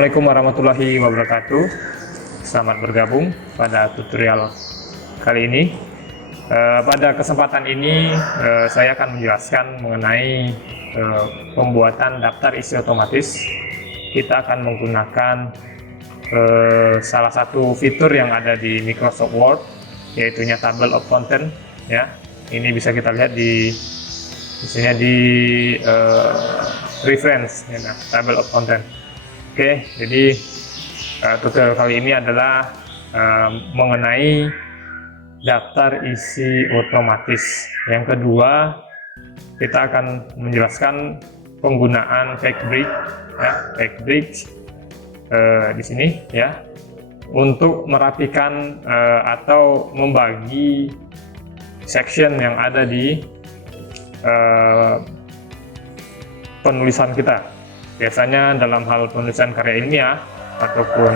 Assalamualaikum warahmatullahi wabarakatuh. Selamat bergabung pada tutorial kali ini. Pada kesempatan ini saya akan menjelaskan mengenai pembuatan daftar isi otomatis. Kita akan menggunakan salah satu fitur yang ada di Microsoft Word, yaitu Table of Content. Ya, ini bisa kita lihat di misalnya di reference, ya, Table of Content. Oke, jadi tutorial kali ini adalah mengenai daftar isi otomatis. Yang kedua, kita akan menjelaskan penggunaan Factbrick, ya, Factbrick di sini, ya, untuk merapikan atau membagi section yang ada di penulisan kita. Biasanya dalam hal penulisan karya ilmiah ataupun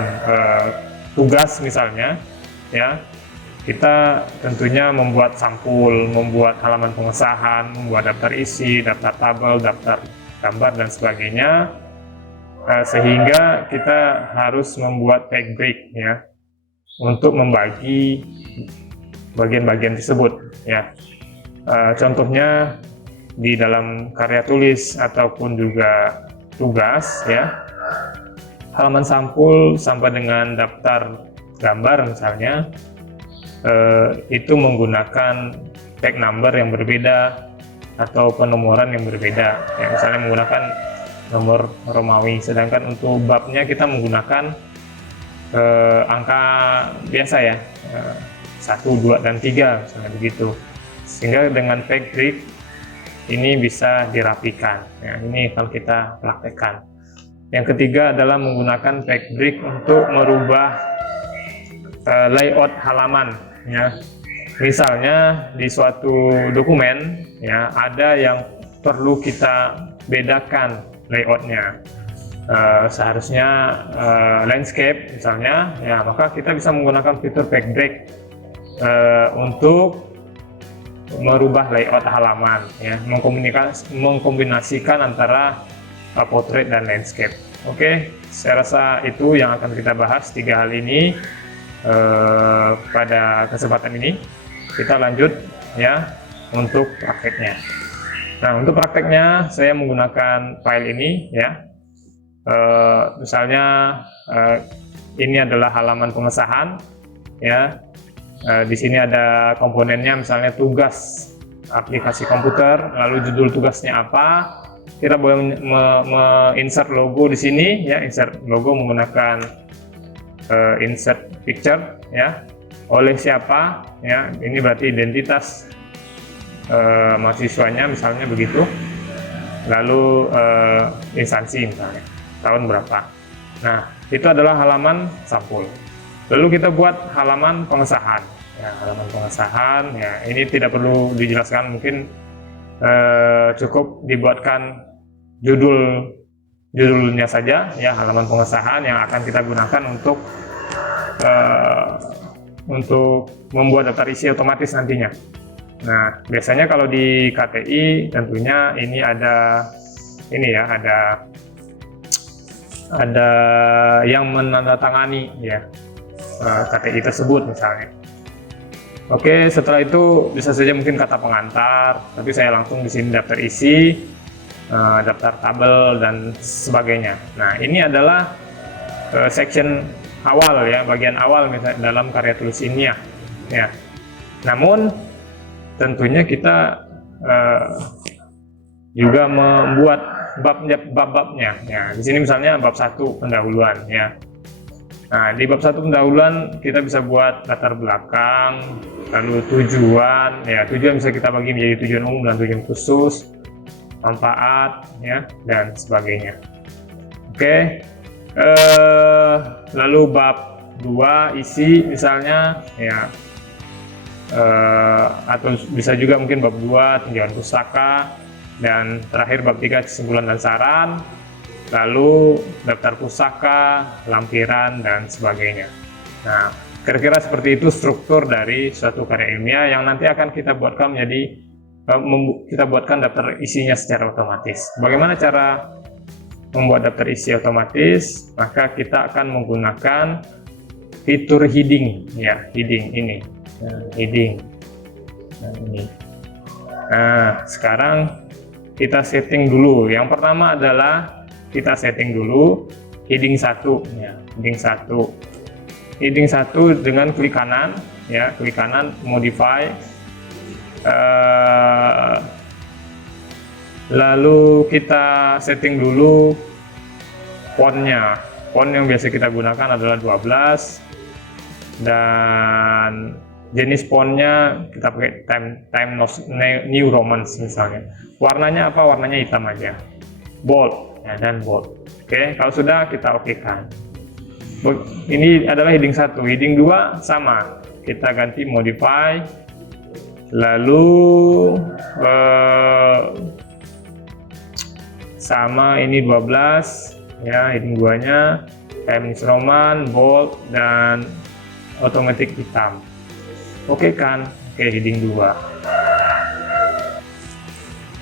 tugas misalnya, ya, kita tentunya membuat sampul, membuat halaman pengesahan, membuat daftar isi, daftar tabel, daftar gambar dan sebagainya, sehingga kita harus membuat Factbrick, ya, untuk membagi bagian-bagian tersebut, ya. Contohnya di dalam karya tulis ataupun juga tugas, ya, halaman sampul sampai dengan daftar gambar misalnya, itu menggunakan tag number yang berbeda atau penomoran yang berbeda, ya, misalnya menggunakan nomor Romawi, sedangkan untuk babnya kita menggunakan angka biasa, ya, 1, 2, dan 3 misalnya begitu, sehingga dengan Factbrick ini bisa dirapikan, ya. Ini kalau kita praktekkan. Yang ketiga adalah menggunakan Factbrick untuk merubah layout halaman, ya. Misalnya di suatu dokumen, ya, ada yang perlu kita bedakan layoutnya, seharusnya landscape misalnya, ya, maka kita bisa menggunakan fitur Factbrick untuk merubah layout halaman, ya, mengkombinasikan antara portrait dan landscape. Oke, saya rasa itu yang akan kita bahas, 3 hal ini pada kesempatan ini. Kita lanjut, ya, untuk prakteknya. Nah, untuk prakteknya saya menggunakan file ini, ya. Misalnya ini adalah halaman pengesahan, ya. Di sini ada komponennya, misalnya tugas aplikasi komputer, lalu judul tugasnya apa. Kita boleh insert logo di sini, ya, insert logo menggunakan insert picture, ya, oleh siapa, ya, ini berarti identitas mahasiswanya misalnya begitu, lalu instansi misalnya tahun berapa. Nah, itu adalah halaman sampul. Lalu kita buat halaman pengesahan, ya, halaman pengesahan, ya, ini tidak perlu dijelaskan, mungkin cukup dibuatkan judulnya saja, ya, halaman pengesahan yang akan kita gunakan untuk membuat daftar isi otomatis nantinya. Nah, biasanya kalau di KTI tentunya ini ada ya, ada yang menandatangani, ya, KTI tersebut misalnya. Oke, setelah itu bisa saja mungkin kata pengantar, tapi saya langsung di sini daftar isi, daftar tabel dan sebagainya. Nah, ini adalah section awal, ya, bagian awal misalnya dalam karya tulis ilmiah, ya. Namun tentunya kita juga membuat bab-babnya, ya. Di sini misalnya bab 1 pendahuluan, ya. Nah, di bab 1 pendahuluan kita bisa buat latar belakang, lalu tujuan, ya, tujuan bisa kita bagi menjadi tujuan umum dan tujuan khusus, manfaat, ya, dan sebagainya. Oke, lalu bab 2 isi misalnya, ya, atau bisa juga mungkin bab 2 tinjauan pustaka, dan terakhir bab 3 kesimpulan dan saran, lalu daftar pusaka, lampiran, dan sebagainya. Nah, kira-kira seperti itu struktur dari suatu karya ilmiah yang nanti akan kita buatkan menjadi kita buatkan daftar isinya secara otomatis. Bagaimana cara membuat daftar isi otomatis, maka kita akan menggunakan fitur heading, ya, heading ini. Nah, heading. Nah, ini. Nah, sekarang kita setting dulu. Yang pertama adalah kita setting dulu heading 1, ya, heading 1. Heading 1 dengan klik kanan, ya, klik kanan modify. Lalu kita setting dulu fontnya. Font yang biasa kita gunakan adalah 12, dan jenis fontnya kita pakai Times New Roman misalnya. Warnanya apa? Warnanya hitam aja, bold, ya, dan bold. Oke, kalau sudah kita okekan. Ini adalah heading 1. Heading 2 sama, kita ganti modify, lalu sama, ini 12, ya, heading 2 nya Times Roman, bold, dan otomatis hitam. Oke kan? Oke, heading 2.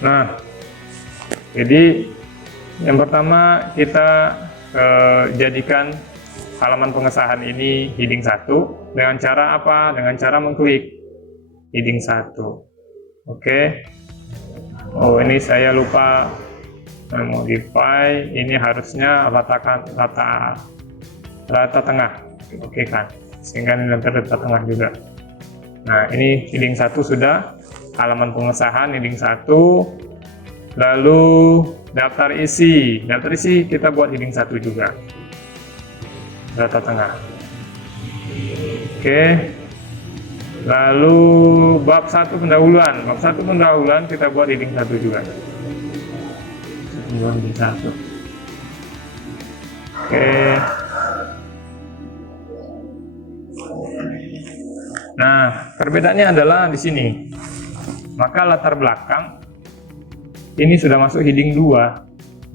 Nah, jadi yang pertama kita jadikan halaman pengesahan ini heading 1 dengan cara apa? Dengan cara mengklik heading 1. Oke. Oh, ini saya lupa modify, ini harusnya rata tengah. Oke kan, sehingga ini nanti rata tengah juga. Nah, ini heading 1 sudah, halaman pengesahan heading 1. Lalu daftar isi kita buat heading 1 juga, rata tengah. Oke. Lalu bab 1 pendahuluan kita buat heading 1 juga. Heading 1. Oke. Nah, perbedaannya adalah di sini. Maka latar belakang ini sudah masuk heading 2,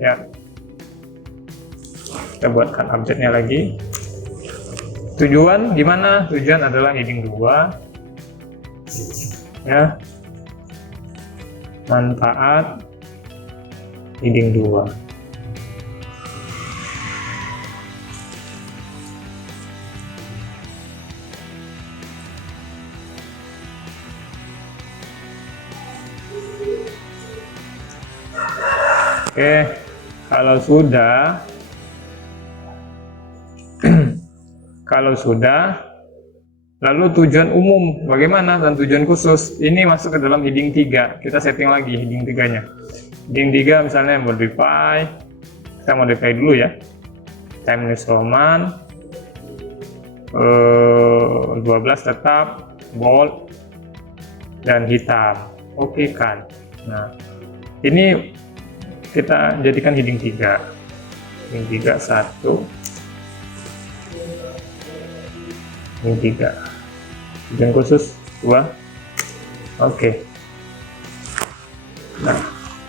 ya. Kita buatkan objeknya lagi. Tujuan gimana? Tujuan adalah heading 2, ya. Manfaat heading 2. Oke, kalau sudah lalu tujuan umum bagaimana dan tujuan khusus ini masuk ke dalam heading 3. Kita setting lagi heading 3-nya. Heading 3 misalnya modify, kita modify dulu ya, Times Roman, 12 tetap, bold, dan hitam. Oke kan. Nah, ini kita jadikan heading 3. Heading 3 1. Heading 3. Tujuan khusus 2. Oke. Nah,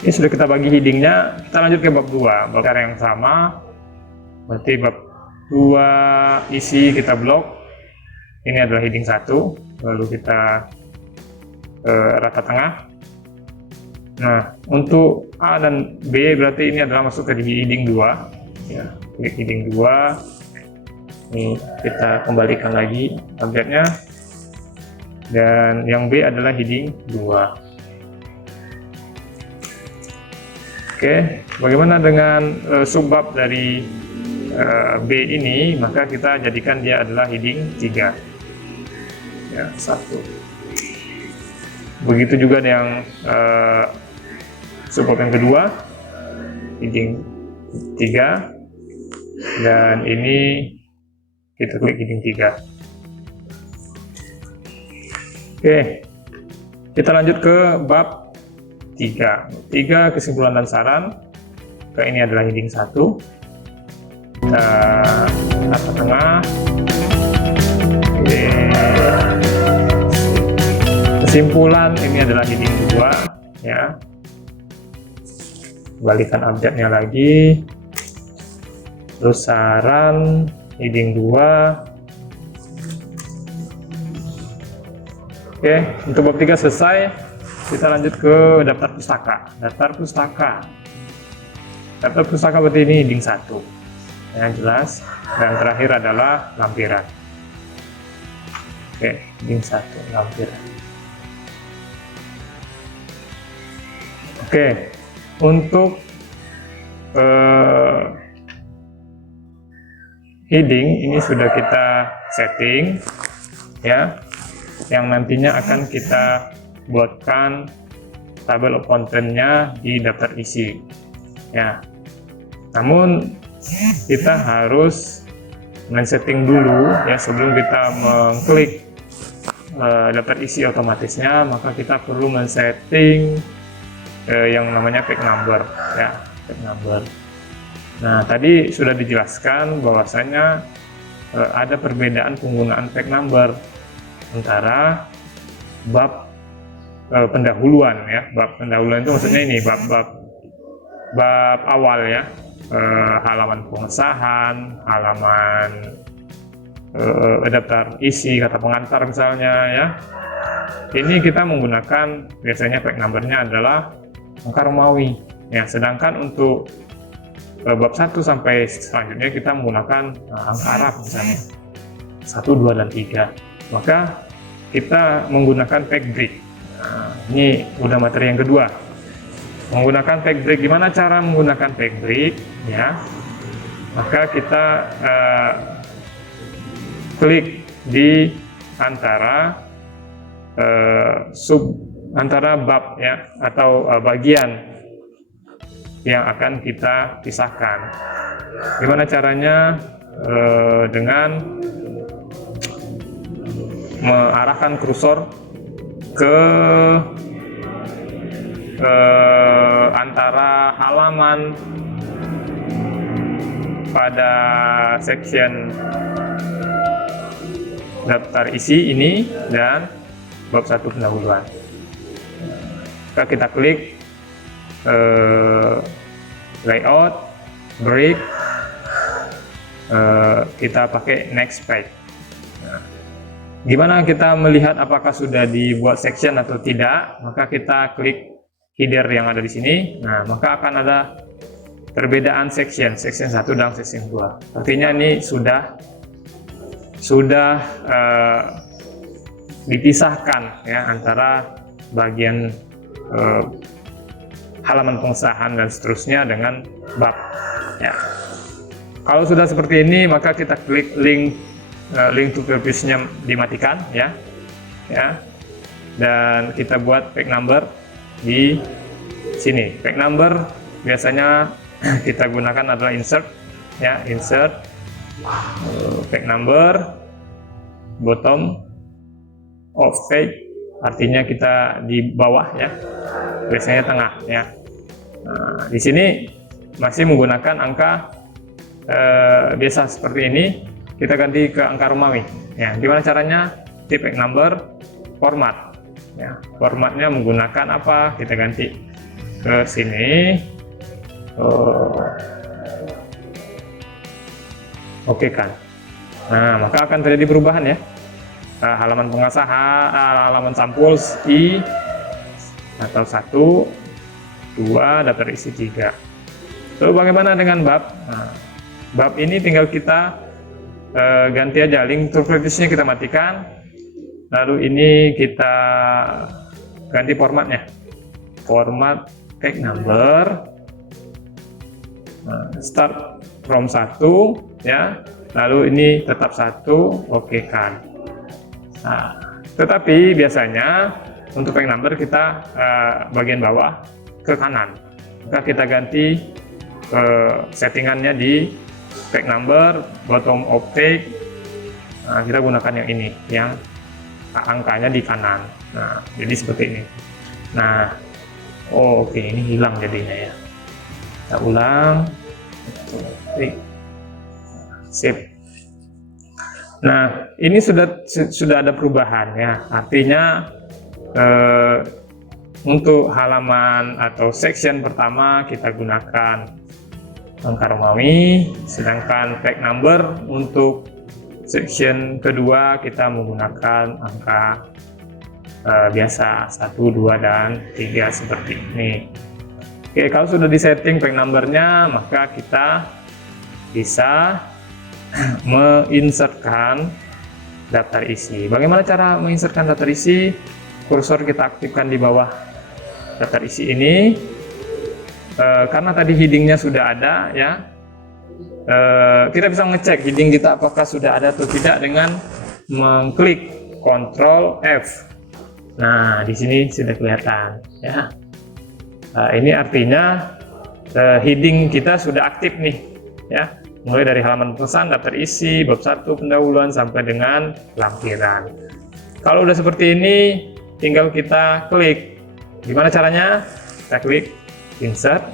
ini sudah kita bagi headingnya. Kita lanjut ke bab 2. Bab cara yang sama. Berarti bab 2 isi kita blok. Ini adalah heading 1. Lalu kita rata tengah. Nah, untuk A dan B berarti ini adalah masuk ke heading 2, ya. Klik heading 2. Ini kita kembalikan lagi objeknya, dan yang B adalah heading 2. Oke, bagaimana dengan subbab dari B ini? Maka kita jadikan dia adalah heading 3, ya, 1. Begitu juga yang subbab yang kedua, heading 3, dan ini kita klik heading 3. Oke, kita lanjut ke bab 3. 3 kesimpulan dan saran. Ini adalah heading 1. Rata tengah. Oke. Kesimpulan ini adalah heading 2, ya. Balikan objeknya lagi. Terus saran heading 2. Oke, untuk bab 3 selesai. Kita lanjut ke daftar pustaka. Daftar pustaka. Daftar pustaka seperti ini heading 1 yang jelas, dan terakhir adalah lampiran. Oke, heading 1 lampiran. Oke, untuk heading ini sudah kita setting ya, yang nantinya akan kita buatkan tabel of content-nya di daftar isi ya. Namun kita harus men-setting dulu ya, sebelum kita mengklik daftar isi otomatisnya, maka kita perlu men-setting yang namanya page number ya, page number. Nah, tadi sudah dijelaskan bahwasanya ada perbedaan penggunaan page number antara bab pendahuluan ya. Bab pendahuluan itu maksudnya ini bab awal ya, halaman pengesahan, halaman daftar isi, kata pengantar misalnya ya. Ini kita menggunakan biasanya page numbernya adalah angka Romawi ya, sedangkan untuk bab 1 sampai selanjutnya kita menggunakan angka Arab misalnya 1, 2, dan 3. Maka kita menggunakan page break. Nah, ini udah materi yang kedua, menggunakan page break. Gimana cara menggunakan page break ya? Maka kita klik di antara antara bab ya, atau bagian yang akan kita pisahkan. Gimana caranya? Dengan mengarahkan kursor ke antara halaman pada section daftar isi ini dan bab 1 pendahuluan. Maka kita klik layout, break, kita pakai next page. Nah, gimana kita melihat apakah sudah dibuat section atau tidak? Maka kita klik header yang ada di sini. Nah, maka akan ada perbedaan section 1 dan section 2. Artinya ini sudah dipisahkan ya, antara bagian halaman pengesahan dan seterusnya dengan bab ya. Kalau sudah seperti ini, maka kita klik link to previous-nya dimatikan ya, dan kita buat page number di sini. Page number biasanya kita gunakan adalah insert ya, insert page number bottom of page, artinya kita di bawah ya, biasanya tengah ya. Nah, di sini masih menggunakan angka biasa seperti ini, kita ganti ke angka Romawi ya. Gimana caranya? Di page number format ya, formatnya menggunakan apa? Kita ganti ke sini. Oke kan. Nah, maka akan terjadi perubahan ya. Halaman pengesahan, halaman sampul I atau 1, 2, daftar isi 3. Lalu bagaimana dengan bab? Nah, bab ini tinggal kita ganti aja, link to previous-nya kita matikan. Lalu ini kita ganti formatnya, format page number, start from 1 ya. Lalu ini tetap 1, oke kan. Nah, tetapi biasanya untuk page number kita bagian bawah ke kanan, maka kita ganti settingannya di page number bottom of page. Nah, kita gunakan yang ini, yang angkanya di kanan. Nah, jadi seperti ini. Nah, oke, ini hilang jadinya ya. Kita ulang, sip. Nah, ini sudah ada perubahan ya. Artinya untuk halaman atau section pertama kita gunakan angka Romawi, sedangkan page number untuk section kedua kita menggunakan angka biasa 1, 2, dan 3 seperti ini. Oke, kalau sudah disetting pack numbernya, maka kita bisa menginsertkan daftar isi. Bagaimana cara menginsertkan daftar isi? Kursor kita aktifkan di bawah daftar isi ini. Karena tadi headingnya sudah ada, ya, kita bisa ngecek heading kita apakah sudah ada atau tidak dengan mengklik Ctrl F. Nah, di sini sudah kelihatan, ya. Ini artinya heading kita sudah aktif nih, ya. Mulai dari halaman pesan, daftar isi, bab 1 pendahuluan sampai dengan lampiran. Kalau udah seperti ini, tinggal kita klik. Gimana caranya? Kita klik insert.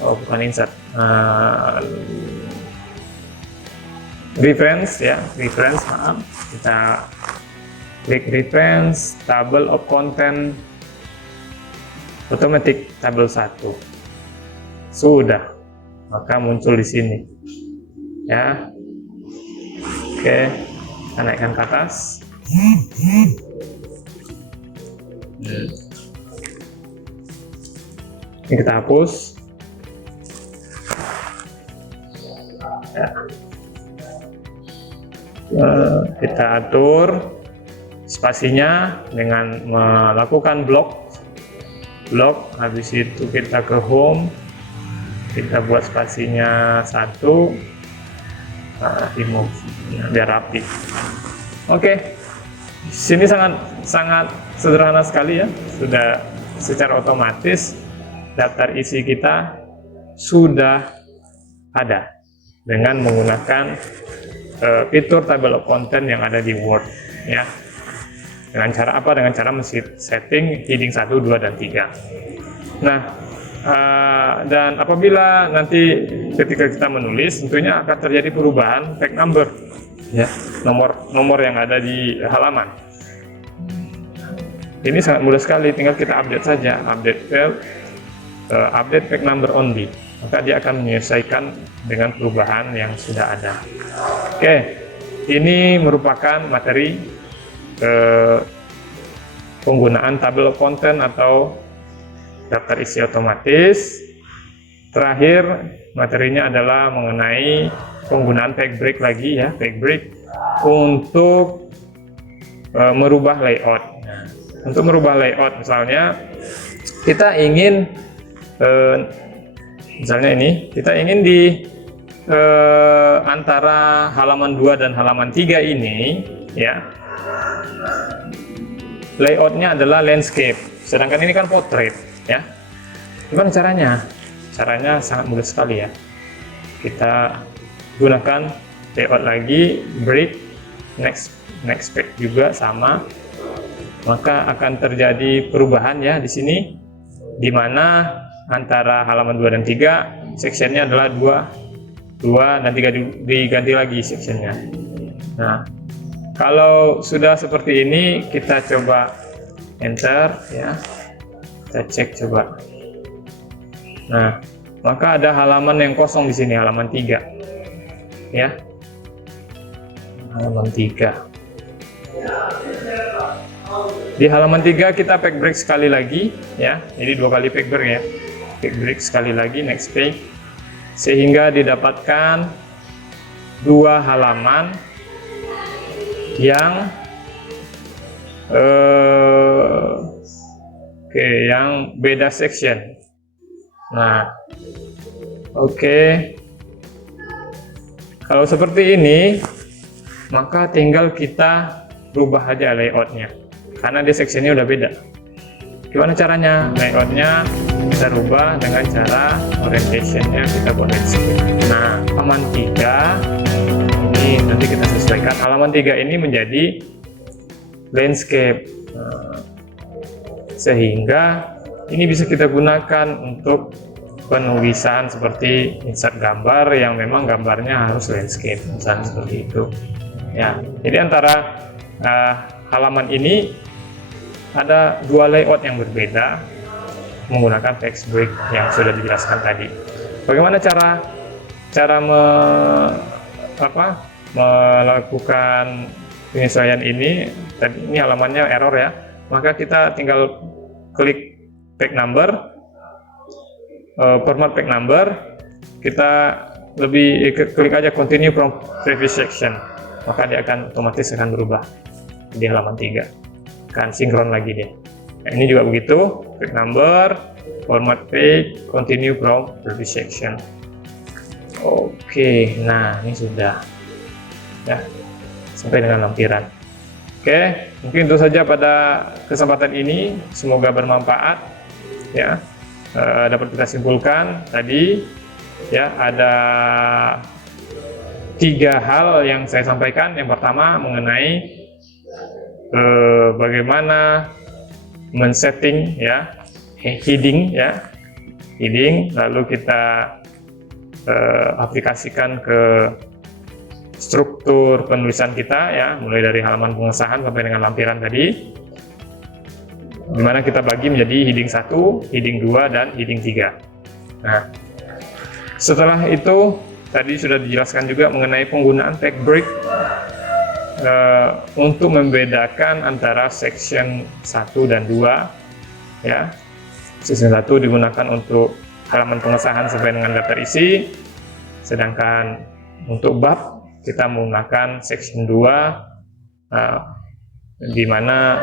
Oh, bukan insert. Reference, ya, reference, maaf. Kita klik reference, table of content, automatic tabel 1. Sudah, maka muncul di sini, ya. Oke, kita naikkan ke atas. Ini kita hapus, ya. Kita atur spasinya dengan melakukan blok, habis itu kita ke home, kita buat spasinya 1, remove, biar rapi. Oke, sini sangat sederhana sekali, ya. Sudah secara otomatis daftar isi kita sudah ada dengan menggunakan fitur table of content yang ada di Word, ya. Dengan cara apa? Dengan cara setting heading 1, 2, dan 3. Nah, dan apabila nanti ketika kita menulis, tentunya akan terjadi perubahan pack number, ya, nomor yang ada di halaman. Ini sangat mudah sekali, tinggal kita update saja, update file, update pack number only, maka dia akan menyelesaikan dengan perubahan yang sudah ada. Oke, ini merupakan materi penggunaan table of content atau daftar isi otomatis. Terakhir, materinya adalah mengenai penggunaan pack break lagi, ya, pack break untuk merubah layout. Untuk merubah layout, misalnya kita ingin misalnya ini, kita ingin di antara halaman 2 dan halaman 3 ini, ya, layoutnya adalah landscape, sedangkan ini kan portrait, ya. Gimana caranya? Caranya sangat mudah sekali, ya. Kita gunakan layout lagi, break, next page juga sama, maka akan terjadi perubahan, ya, di sini, di mana antara halaman 2 dan 3 sectionnya adalah 2 dan 3 diganti lagi sectionnya. Nah, kalau sudah seperti ini, kita coba enter, ya, kita cek coba. Nah, maka ada halaman yang kosong di sini, halaman 3, ya, halaman 3. Di halaman 3 kita pack break sekali lagi, ya, jadi 2 kali pack break, ya, pack break sekali lagi, next page, sehingga didapatkan 2 halaman yang yang beda section. Nah, kalau seperti ini, maka tinggal kita rubah aja layoutnya, karena di sectionnya udah beda. Gimana caranya? Layoutnya kita rubah dengan cara orientationnya kita buat landscape. Nah, halaman 3 ini nanti kita sesuaikan. Halaman 3 ini menjadi landscape, sehingga ini bisa kita gunakan untuk penulisan seperti insert gambar yang memang gambarnya harus landscape, misalnya seperti itu, ya. Jadi antara halaman ini ada 2 layout yang berbeda menggunakan text break yang sudah dijelaskan tadi. Bagaimana cara melakukan penyesuaian ini? Tadi ini halamannya error, ya, maka kita tinggal klik pack number, format page number, kita lebih klik aja continue from previous section, maka dia akan otomatis akan berubah di halaman 3, akan sinkron lagi dia. Nah, ini juga begitu, page number, format page, continue from previous section. Oke, nah ini sudah ya sampai dengan lampiran. Oke, mungkin itu saja pada kesempatan ini, semoga bermanfaat ya. Dapat kita simpulkan tadi ya, ada 3 hal yang saya sampaikan. Yang pertama mengenai bagaimana men-setting ya heading ya, heading, lalu kita aplikasikan ke struktur penulisan kita ya, mulai dari halaman pengesahan sampai dengan lampiran tadi, dimana kita bagi menjadi heading 1, heading 2, dan heading 3. Nah, setelah itu tadi sudah dijelaskan juga mengenai penggunaan tag break untuk membedakan antara section 1 dan 2 ya. Section 1 digunakan untuk halaman pengesahan sampai dengan daftar isi, sedangkan untuk bab kita menggunakan section 2 di mana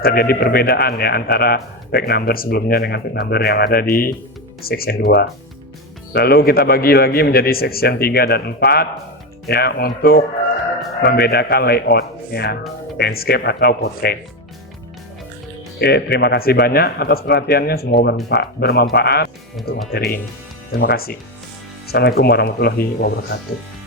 terjadi perbedaan ya antara page number sebelumnya dengan page number yang ada di section 2. Lalu kita bagi lagi menjadi section 3 dan 4 ya, untuk membedakan layout ya, landscape atau portrait. Oke, terima kasih banyak atas perhatiannya, semoga bermanfaat untuk materi ini. Terima kasih. Assalamualaikum warahmatullahi wabarakatuh.